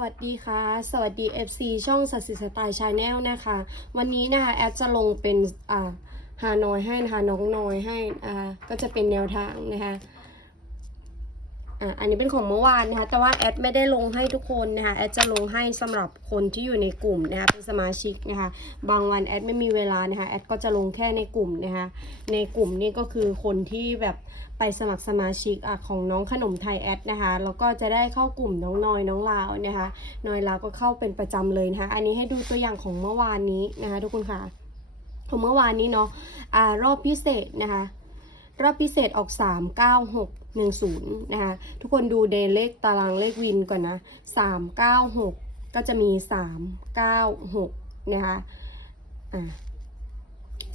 สวัสดีค่ะ สวัสดี FC ช่องสัตสิสไตล์ชาแนลนะคะ วันนี้นะคะแอดจะลงเป็นอ่าฮานอยให้นะคะน้องนอยให้อ่าก็จะเป็นแนวทางนะคะอ่าอันนี้เป็นของเมื่อวานนะคะ แต่ว่าแอดไม่ได้ลงให้ทุกคนนะคะแอดจะลงให้สำหรับคนที่อยู่ในกลุ่มนะคะเป็นสมาชิกนะคะบางวันแอดไม่มีเวลานะคะแอดก็จะลงแค่ในกลุ่มนะคะในกลุ่มนี่ก็คือคนที่แบบ ไปสมัครสมาชิกอของน้องขนมไทยแอดนะคะแล้วก็จะได้เข้ากลุ่มน้องนอยน้องลาวนะคะนอยลาวก็เข้าเป็นประจำเลยนะคะ อันนี้ให้ดูตัวอย่างของเมื่อวานนี้นะคะทุกคนค่ะของเมื่อวานนี้เนาะอ่ารอบพิเศษนะคะรอบพิเศษออก 3 9 6 1 0 นะคะ ทุกคนดูเดเลขตารางเลขวินก่อนนะ 3 9 6 ก็จะมี 3 9 6 นะคะ อ่า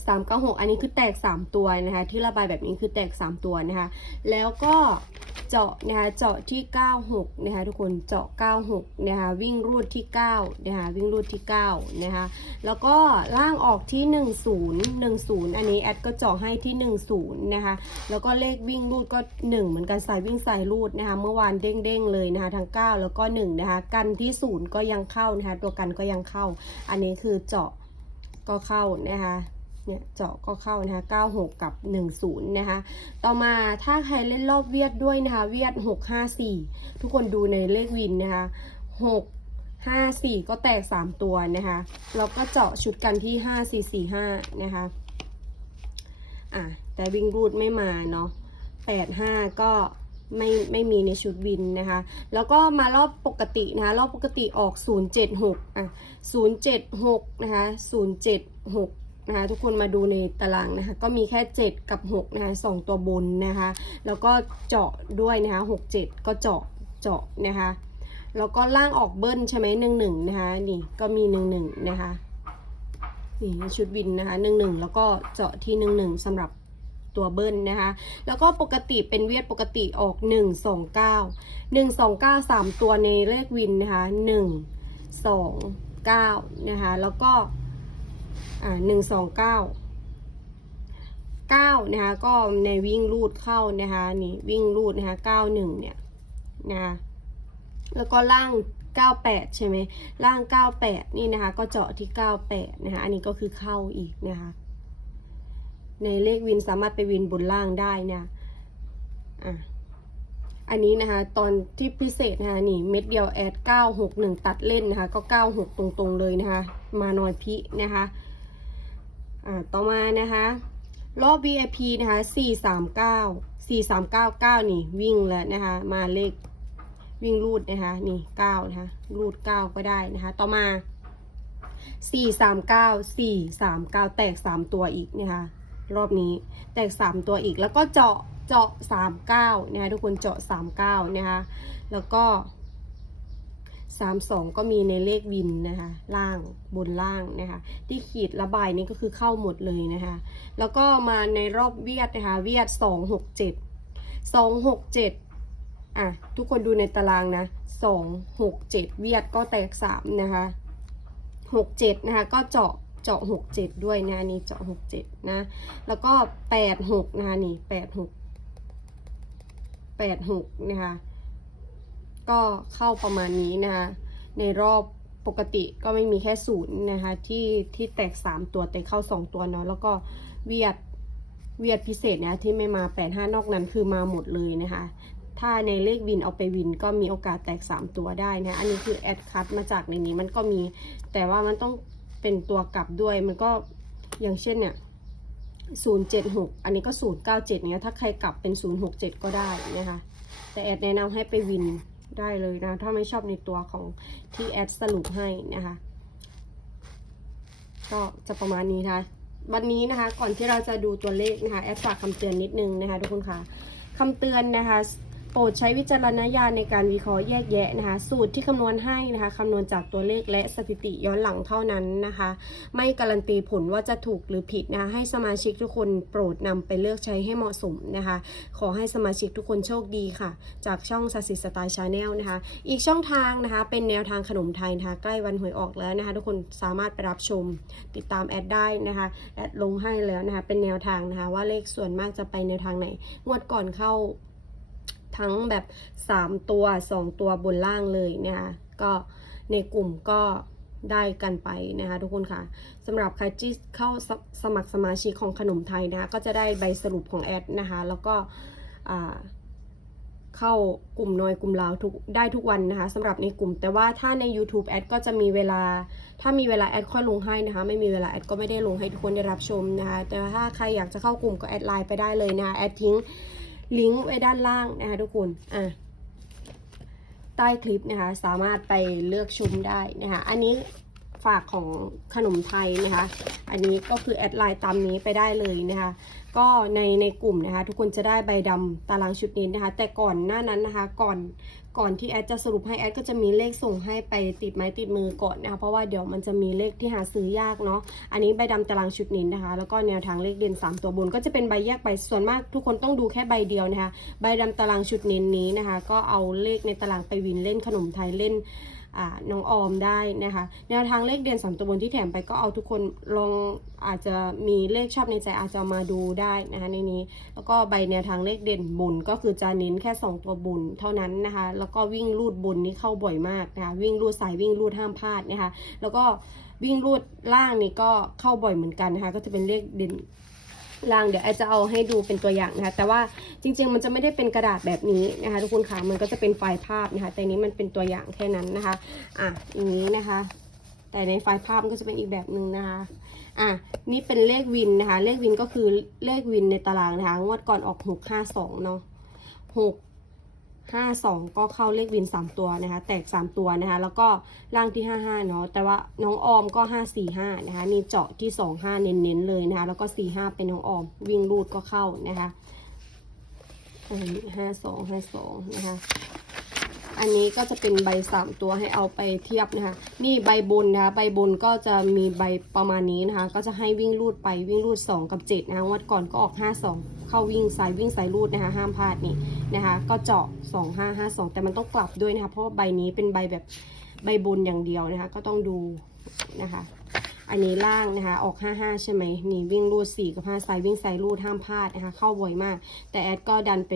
สามเก้าหกอันนี้คือแตกสามตัวนะคะ ที่ระบายแบบนี้คือแตกสามตัวนะคะ แล้วก็เจาะนะคะเจาะที่เก้าหกนะคะทุกคนเจาะเก้าหกนะคะวิ่งรูดที่เก้านะคะวิ่งรูดที่เก้านะคะ แล้วก็ล่างออกที่หนึ่งศูนย์หนึ่งศูนย์อันนี้แอดก็เจาะให้ที่หนึ่งศูนย์นะคะ แล้วก็เลขวิ่งรูดก็หนึ่งเหมือนกันสายวิ่งสายรูดนะคะ เมื่อวานเด้งๆเลยนะคะทั้งเก้าแล้วก็หนึ่งนะคะ กันที่ศูนย์ก็ยังเข้านะคะตัวกันก็ยังเข้า อันนี้คือเจาะก็เข้านะคะ เนี่ยเจาะก็เข้านะคะ96 กับ 10 นะคะ ต่อมาถ้าใครเล่นรอบเวียดด้วยนะคะ เวียด 654 ทุกคนดูในเลขวินนะคะ 6 5 4 ก็แตก 3 ตัวนะคะแล้วก็เจาะชุดกันที่ 5 4 4 5 นะคะ อะ แต่วิ่งรูดไม่มาเนาะ8 5 ก็ไม่ไม่มีในชุดวินนะคะ แล้วก็มารอบปกตินะคะ รอบปกติออก 076อะ076 นะคะ 076 นะคะทุกคนมาดูในตารางนะคะก็มีแค่ 7 กับ6นะคะสองตัวบนนะคะแล้วก็เจาะด้วยนะคะ6 7ก็เจาะเจาะนะคะแล้วก็ล่างออกเบิ้ลใช่ไหมหนึ่งหนึ่งนะคะนี่ก็มีหนึ่งหนึ่งนะคะนี่ชุดบินนะคะหนึ่งหนึ่งแล้วก็เจาะที่หนึ่งหนึ่งสำหรับตัวเบิ้ลนะคะ แล้วก็ปกติเป็นเวียดปกติออก 1 2 9 1 2 9 3 ตัวในเลขวินนะคะ 1 2 9 นะคะ แล้วก็ อ่าหนึ่งสองเก้าเก้านะคะก็ในวิ่งรูดเข้านะคะนี่วิ่งรูดนะคะเก้าหนึ่งเนี่ยนะคะแล้วก็ล่างเก้าแปดใช่ไหมล่างเก้าแปดนี่นะคะ ก็เจาะที่เก้าแปดนะคะ อันนี้ก็คือเข้าอีกนะคะ ในเลขวินสามารถไปวินบนล่างได้นะอะ อันนี้นะคะตอนที่พิเศษนะคะนี่เม็ดเดียวแอด 961 ตัดเล่นนะคะก็ 96 ตรงๆเลยนะคะ มาหน่อยพินะคะอ่าต่อมานะคะรอบ VIP นะคะ 439 4399 นี่วิ่งแล้วนะคะมาเลขวิ่งรูดนะคะนี่9นะคะรูด 9 ก็ได้นะคะ ต่อมา 439 439 แตก 3 ตัวอีกนะคะ รอบนี้ แตก 3 ตัวอีกแล้วก็เจาะเจาะ39นะคะทุกคนเจาะ39นะคะแล้วก็ 32 ก็มีในเลขวินนะคะล่างบนล่างนะคะที่ขีดระบายนี่ก็คือเข้าหมดเลยนะคะแล้วก็มาในรอบเวียดนะคะเวียด 267 267อะทุกคนดูในตารางนะ267 เวียดก็แตก 3 นะคะ67นะคะก็เจาะ เจาะ67ด้วยนะนี่เจาะ67นะ แล้วก็86นะคะนี่86 86นะคะก็เข้าประมาณนี้นะคะในรอบปกติก็ไม่มีแค่ศูนย์นะคะที่ที่แตก 3 ตัวแต่เข้า 2 ตัวเนาะแล้วก็เวียดเวียดพิเศษนะที่ไม่มา 8 5 นอกนั้นคือมาหมดเลยนะคะ ถ้าในเลขวินเอาไปวินก็มีโอกาสแตก 3 ตัวได้นะ อันนี้คือแอดคัดมาจากในนี้มันก็มี แต่ว่ามันต้อง เป็นตัวกลับด้วยมันก็อย่างเช่นเนี่ย076อันนี้ก็097เนี่ยถ้าใครกลับเป็น067ก็ได้นะคะแต่แอดแนะนำให้ไปวินได้เลยนะ ถ้าไม่ชอบในตัวของที่แอดสรุปให้นะคะ ก็จะประมาณนี้นะคะวันนี้นะคะ ก่อนที่เราจะดูตัวเลขนะคะ แอดฝากคำเตือนนิดนึงนะคะทุกคนค่ะคำเตือนนะคะ โปรดใช้วิจารณญาณในการวิเคราะห์แยกแยะนะคะ สูตรที่คำนวณให้นะคะคำนวณจากตัวเลขและสถิติย้อนหลังเท่านั้นนะคะ ไม่การันตีผลว่าจะถูกหรือผิดนะคะให้สมาชิกทุกคนโปรดนำไปเลือกใช้ให้เหมาะสมนะคะ ขอให้สมาชิกทุกคนโชคดีค่ะ จากช่องสัสิสไตล์ชาแนลนะคะ อีกช่องทางนะคะ เป็นแนวทางขนมไทยนะคะใกล้วันหวยออกแล้วนะคะ ทุกคนสามารถไปรับชมติดตามแอดได้นะคะแอดลงให้แล้วนะคะเป็นแนวทางนะคะ ว่าเลขส่วนมากจะไปแนวทางไหนงวดก่อนเข้า ทั้งแบบ 3 ตัว 2 ตัวบนล่างเลยนะคะก็ในกลุ่มก็ได้กันไปนะคะทุกคนค่ะสำหรับใครที่เข้าสสมัครสมาชิกของขนมไทยนะคะก็จะได้ใบสรุปของแอดนะคะแล้วก็เข้ากลุ่มน้อยกลุ่มลาทุกได้ทุกวันนะคะสำหรับในกลุ่มแต่ว่าถ้าใน YouTube แอดก็จะมีเวลา ถ้ามีเวลาแอดค่อยลงให้นะคะ ไม่มีเวลาแอดก็ไม่ได้ลงให้ทุกคนได้รับชมนะคะแต่ถ้าใครอยากจะเข้ากลุ่มก็แอดไลน์ไปได้เลยนะคะแอดทิ้ง ลิงก์ไว้ด้านล่างนะคะทุกคนอะใต้คลิปนะคะสามารถไปเลือกชมได้นะคะอันนี้ ฝากของขนมไทยนะคะ อันนี้ก็คือแอดไลน์ตามนี้ไปได้เลยนะคะ ก็ในในกลุ่มนะคะ ทุกคนจะได้ใบดำตารางชุดนี้นะคะ แต่ก่อนหน้านั้นนะคะ ก่อนก่อนที่แอดจะสรุปให้แอดก็จะมีเลขส่งให้ไปติดไม้ติดมือก่อนนะคะเพราะว่าเดี๋ยวมันจะมีเลขที่หาซื้อยากเนาะอันนี้ใบดำตารางชุดนี้นะคะ แล้วก็แนวทางเลขเด่น3 ตัวบน ก็จะเป็นใบแยกใบส่วนมากทุกคนต้องดูแค่ใบเดียวนะคะ ใบดำตารางชุดเน้นนี้นะคะ ก็เอาเลขในตารางไปวินเล่นขนมไทยเล่น น้องออมได้นะคะแนวทางเลขเดือนสามตัวบนที่แถมไปก็เอาทุกคนลองอาจจะมีเลขชอบในใจอาจจะามาดูได้นะคะในนี้ แล้วก็ใบแนวทางเลขเด่นบนก็คือจะเน้นแค่ 2 ตัวบนเท่านั้นนะคะแล้วก็วิ่งรูดบนนี่เข้าบ่อยมากนะคะวิ่งรูดสายวิ่งรูดห้ามพลาดนะคะแล้วก็วิ่งรูดล่างนี่ก็เข้าบ่อยเหมือนกันนะคะก็จะเป็นเลขเด่น ล่างเดี๋ยวแอดจะเอาให้ดูเป็นตัวอย่างนะคะ แต่ว่าจริง ๆ มันจะไม่ได้เป็นกระดาษแบบนี้นะคะ ทุกคนคะมันก็จะเป็นไฟล์ภาพนะคะ แต่นี้มันเป็นตัวอย่างแค่นั้นนะคะ อะอย่างนี้นะคะ แต่ในไฟล์ภาพมันก็จะเป็นอีกแบบหนึ่งนะคะ อะนี่เป็นเลขวินนะคะ เลขวินก็คือเลขวินในตารางนะคะ งวดก่อนออกหกห้าสองเนาะหก ห้าสองก็เข้าเลขวินสามตัวนะคะ แตกสามตัวนะคะ แล้วก็ล่างที่ห้าห้าเนาะ แต่ว่าน้องออมก็ห้าสี่ห้านะคะ นี่เจาะที่สองห้าเน้นๆเลยนะคะ แล้วก็สี่ห้าเป็นน้องออม วิ่งรูดก็เข้านะคะห้าสองห้าสองนะคะ อันนี้ก็จะเป็นใบสามตัวให้เอาไปเทียบนะคะ นี่ใบบนนะคะ ใบบนก็จะมีใบประมาณนี้นะคะ ก็จะให้วิ่งรูดไปวิ่งรูด 2 กับ 7 นะคะวัดก่อนก็ออก5 2เข้าวิ่งสายวิ่งสายรูดนะคะ ห้ามพลาดนี่นะคะ ก็เจาะ 2 5 5 2 แต่มันต้องกลับด้วยนะคะ เพราะใบนี้เป็นใบแบบใบบนอย่างเดียวนะคะ ก็ต้องดูนะคะอันนี้ล่างนะคะ ออก 55 ใช่ไหมนี่วิ่งรูด 4 กับ 5 สายวิ่งสายรูดห้ามพลาดนะคะ เข้าบ่อยมาก แต่แอดก็ดันไป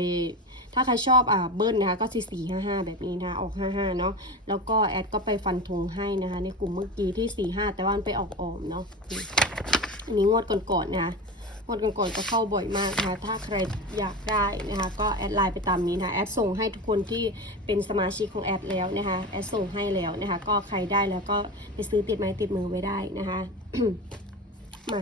ถ้าใครชอบอ่าเบิ้ลนะคะก็สี่สี่ห้าห้าแบบนี้นะคะออกห้าห้าเนาะแล้วก็แอดก็ไปฟันธงให้นะคะ ในกลุ่มเมื่อกี้ที่สี่ห้าแต่ว่ามันไปออกออมเนาะอันนี้งวดก่อนๆนะคะงวดก่อนๆก็เข้าบ่อยมากนะคะ ถ้าใครอยากได้นะคะ ก็แอดไลน์ไปตามนี้นะะแอดส่งให้ทุกคนที่เป็นสมาชิกของแอดแล้วนะคะแอดส่งให้แล้วนะคะ ก็ใครได้แล้วก็ไปซื้อติดไม้ติดมือไว้ได้นะคะมา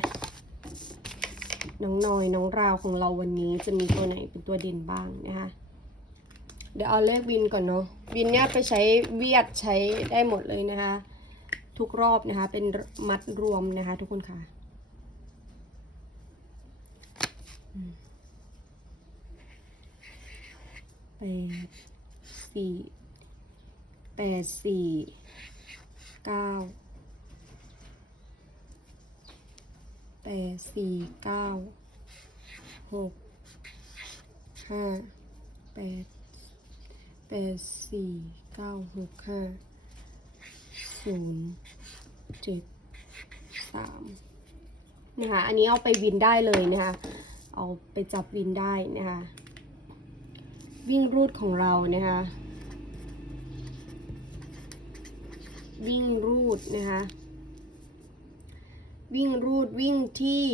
น้องนอยน้องราวของเราวันนี้จะมีตัวไหนเป็นตัวเด่นบ้างนะคะเดี๋ยวเอาเลขวินก่อนเนาะวินเนี่ยไปใช้เวียดใช้ได้หมดเลยนะคะ ทุกรอบนะคะ เป็นมัดรวมนะคะ ทุกคนค่ะแปดสี่แปดสี่เก้า แปดสี่เก้าหกห้าแปดแปดสี่เก้าหกห้าศูนย์เจ็ดสามนะคะอันนี้เอาไปวินได้เลยนะคะ เอาไปจับวินได้นะคะ วิ่งรูดของเรานะคะ วิ่งรูดนะคะ วิ่งรูดวิ่งที่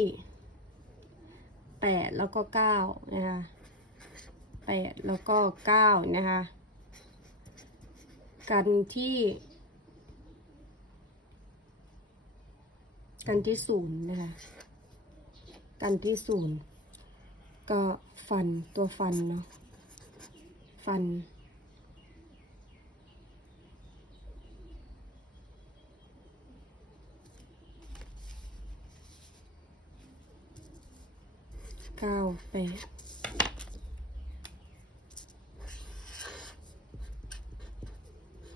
แปดแล้วก็เก้านะคะแปดแล้วก็เก้านะคะ กันที่ กันที่ศูนย์นะคะ กันที่ศูนย์ก็ฟันตัวฟันเนาะฟัน เก้าแปด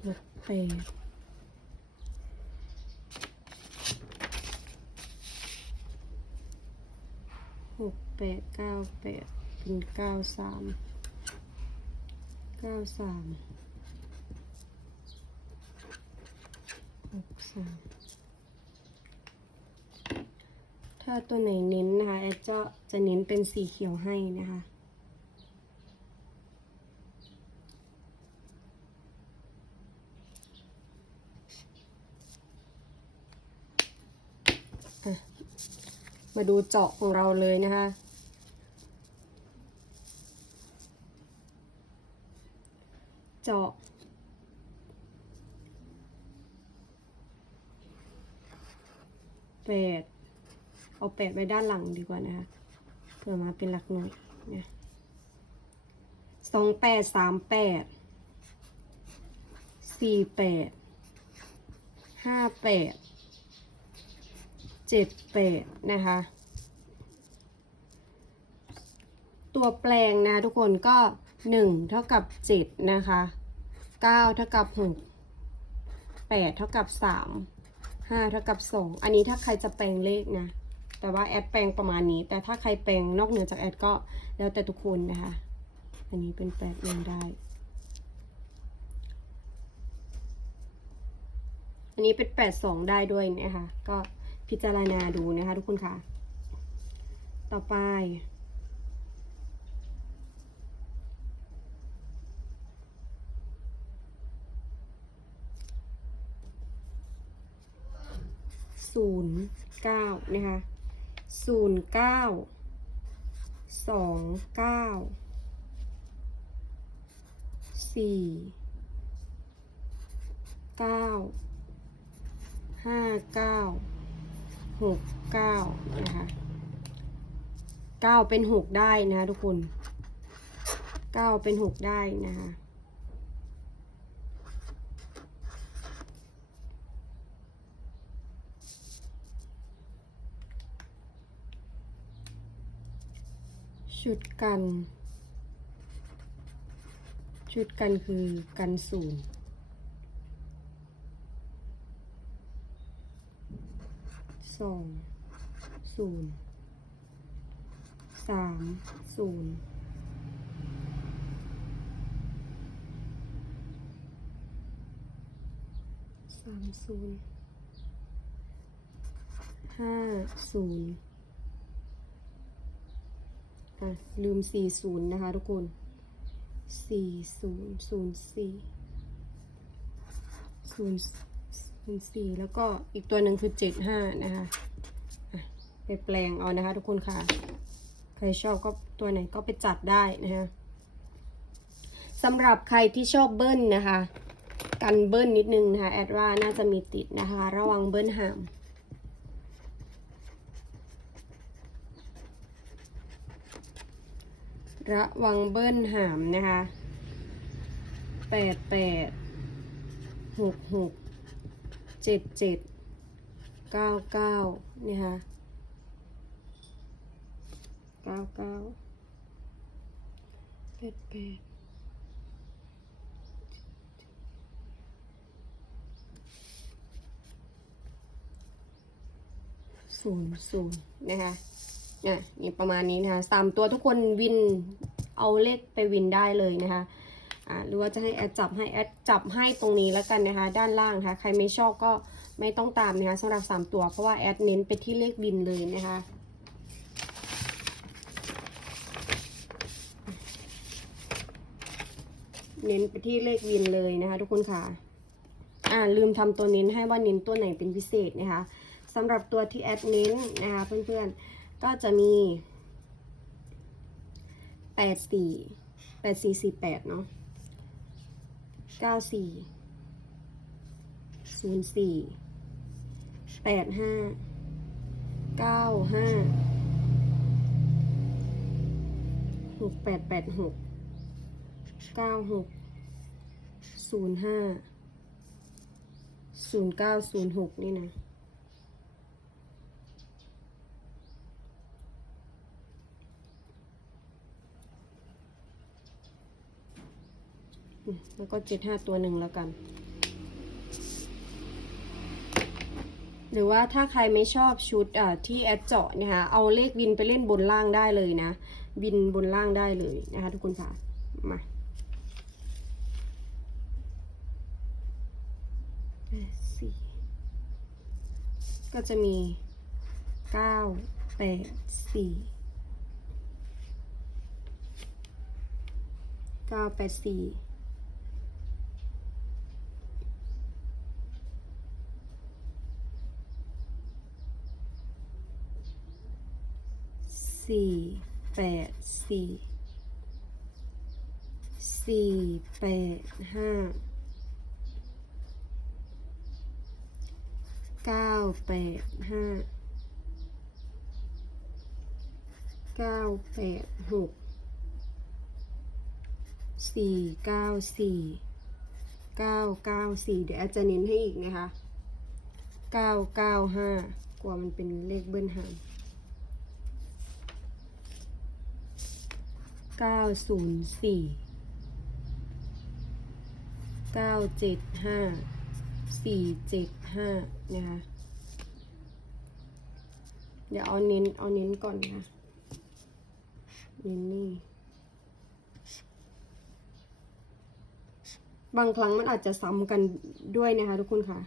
หกแปดหกแปดเก้าแปดเป็นเก้าสามเก้าสามหกสาม ถ้าตัวไหนเน้นนะคะแอดจะจะเน้นเป็นสีเขียวให้นะคะมาดูเจาะของเราเลยนะคะ เจาะ แปดไว้ด้านหลังดีกว่านะคะเผื่อมาเป็นหลักหน่วยเนี่ยสองแปดสามแปดสี่แปดห้าแปดเจ็ดแปดนะคะ ตัวแปลงนะทุกคนก็หนึ่งเท่ากับเจ็ดนะคะเก้าเท่ากับหกแปดเท่ากับสามห้าเท่ากับสองอันนี้ถ้าใครจะแปลงเลขนะ แต่ว่าแอดแปลงประมาณนี้ แต่ถ้าใครแปลงนอกเหนือจากแอดก็แล้วแต่ทุกคนนะคะ อันนี้เป็นแปดหนึ่งได้ อันนี้เป็นแปดสองได้ด้วยนะคะ ก็พิจารณาดูนะคะทุกคนค่ะ ต่อไปศูนย์เก้านะคะ ศูนย์เก้าสองเก้าสี่เก้าห้าเก้าหกเก้านะคะเก้าเป็นหกได้นะคะทุกคนเก้าเป็นหกได้นะคะ ชุดกัน ชุดกันคือกันศูนย์สองศูนย์สามศูนย์สามศูนย์ห้าศูนย์ อะลืม 40 นะคะทุกคน 40 04 04 แล้วก็อีกตัวหนึ่งคือ 75 นะคะไปแปลงเอานะคะทุกคนค่ะ ใครชอบก็ตัวไหนก็ไปจัดได้นะคะสำหรับใครที่ชอบเบิ้ลนะคะ กันเบิ้ลนิดนึงนะคะ แอดว่าน่าจะมีติดนะคะ ระวังเบิ้ลห่าม ระวังเบิ้ลหามนะคะแปดแปดหกหกเจ็ดเจ็ดเก้าเก้านี่ค่ะเก้าเก้าแปดแปดศูนย์ศูนย์นะคะ อะนี่ประมาณนี้นะคะสามตัวทุกคนวินเอาเลขไปวินได้เลยนะคะอ่าหรือว่าจะให้แอดจับให้แอดจับให้ตรงนี้แล้วกันนะคะ ด้านล่างนะคะใครไม่ชอบก็ไม่ต้องตามนะคะสำหรับสามตัว เพราะว่าแอดเน้นไปที่เลขวินเลยนะคะเน้นไปที่เลขวินเลยนะคะทุกคนค่ะ อ่าลืมทำตัวเน้นให้ว่าเน้นตัวไหนเป็นพิเศษนะคะสำหรับตัวที่แอดเน้นนะคะเพื่อนๆ ก็จะมีแปดสี่แปดสี่สี่แปดเนาะเก้าสี่ศูนย์สี่แปดห้าเก้าห้าหกแปดแปดหกเก้าหกศูนย์ห้าศูนย์เก้าศูนย์หกนี่นะ แล้วก็เจ็ดห้าตัวหนึ่งแล้วกัน หรือว่าถ้าใครไม่ชอบชุดอ่าที่แอดเจาะนะคะเอาเลขวินไปเล่นบนล่างได้เลยนะวินบนล่างได้เลยนะคะทุกคนค่ะ มาสี่ก็จะมีเก้าแปดสี่เก้าแปดสี่ สี่แปดสี่สี่แปดห้าเก้าแปดห้าเก้าแปดหกสี่เก้าสี่เก้าเก้าสี่เดี๋ยวอาจจะเน้นให้อีกนะคะเก้าเก้าห้ากลัวมันเป็นเลขเบิ้ลหาง เก้าศูนย์สี่เก้าเจ็ดห้าสี่เจ็ดห้านะคะเดี๋ยวเอาเน้นเอาเน้นก่อนนะเน้นนี่บางครั้งมันอาจจะซ้ำกันด้วยนะคะทุกคนค่ะ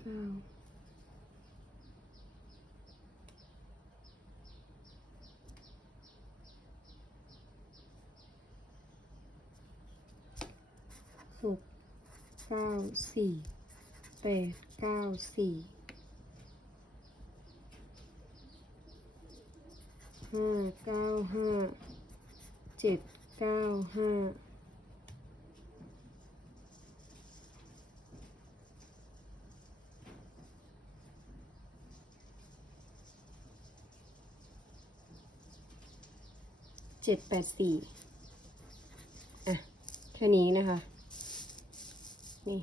เก้าหกเก้าสี่แปดเก้าสี่ห้าเก้าห้าเจ็ดเก้าห้าเจ็ดแปดสี่อะ แค่นี้นะคะ นี่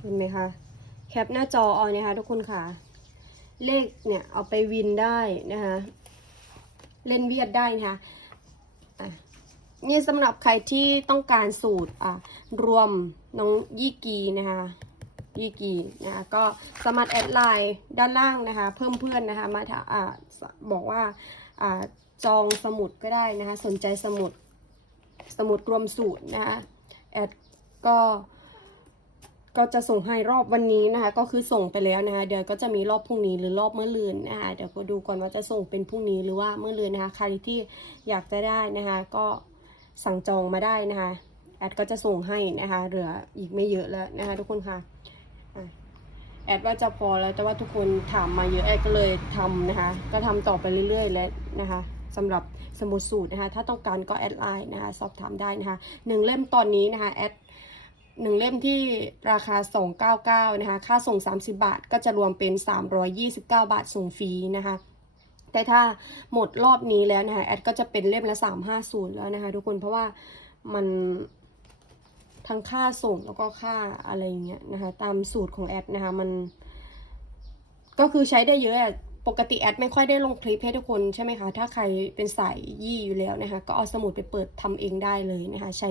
เห็นไหมคะแคปหน้าจอเอานะคะทุกคนค่ะ เลขเนี่ยเอาไปวินได้นะคะเล่นเวียดได้นะคะอะนี่สำหรับใครที่ต้องการสูตรอะรวมน้องยี่กีนะคะ ยี่กีนะคะก็สามารถแอดไลน์ด้านล่างนะคะ เพิ่มเพื่อนนะคะมาถาอ่าบอกว่าอ่าจองสมุดก็ได้นะคะ สนใจสมุดสมุดรวมสูตรนะคะแอดก็ก็จะส่งให้รอบวันนี้นะคะ ก็คือส่งไปแล้วนะคะ เดี๋ยวก็จะมีรอบพรุ่งนี้หรือรอบเมื่อลืนนะคะเดี๋ยวก็ดูก่อนว่าจะส่งเป็นพรุ่งนี้หรือว่าเมื่อลืนนะคะใครที่อยากจะได้นะคะ ก็สั่งจองมาได้นะคะแอดก็จะส่งให้นะคะ เหลืออีกไม่เยอะแล้วนะคะ ทุกคนคะ่ะ แอดว่าจะพอแล้วแต่ว่าทุกคนถามมาเยอะแอดก็เลยทำนะคะ ก็ทำต่อไปเรื่อย ๆ แล้วนะคะสำหรับสมุดสูตรนะคะ ถ้าต้องการก็แอดไลน์นะคะสอบถามได้นะคะหนึ่งเล่มตอนนี้นะคะแอดหนึ่งเล่มที่ราคา 299นะคะ ค่าส่ง 30 บาท ก็จะรวมเป็น 329 บาทส่งฟรีนะคะ แต่ถ้าหมดรอบนี้แล้วนะคะ แอดก็จะเป็นเล่มละ 350 แล้วนะคะ ทุกคน เพราะว่ามัน ทั้งค่าส่งแล้วก็ค่าอะไรอย่างเงี้ยนะคะ ตามสูตรของแอดนะคะ มัน ก็คือใช้ได้เยอะปกติแอดไม่ค่อยได้ลงคลิปให้ทุกคนใช่ไหมคะ ถ้าใครเป็นสายยี่อยู่แล้วนะคะ ก็เอาสมุดไปเปิดทำเองได้เลยนะคะ ใช้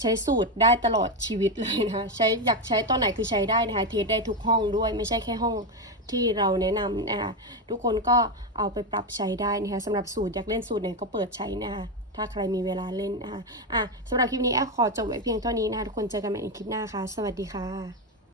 ใช้สูตรได้ตลอดชีวิตเลยนะคะใช้อยากใช้ตอนไหนคือใช้ได้นะคะเทสได้ทุกห้องด้วย ไม่ใช่แค่ห้องที่เราแนะนำนะคะทุกคนก็เอาไปปรับใช้ได้นะคะสำหรับสูตรอยากเล่นสูตรไหนก็เปิดใช้นะคะ ถ้าใครมีเวลาเล่นนะคะอะสำหรับคลิปนี้แอฟขอจบไว้เพียงเท่านี้นะคะทุกคนเจอกันใหม่ในคลิปหน้าค่ะ สวัสดีค่ะ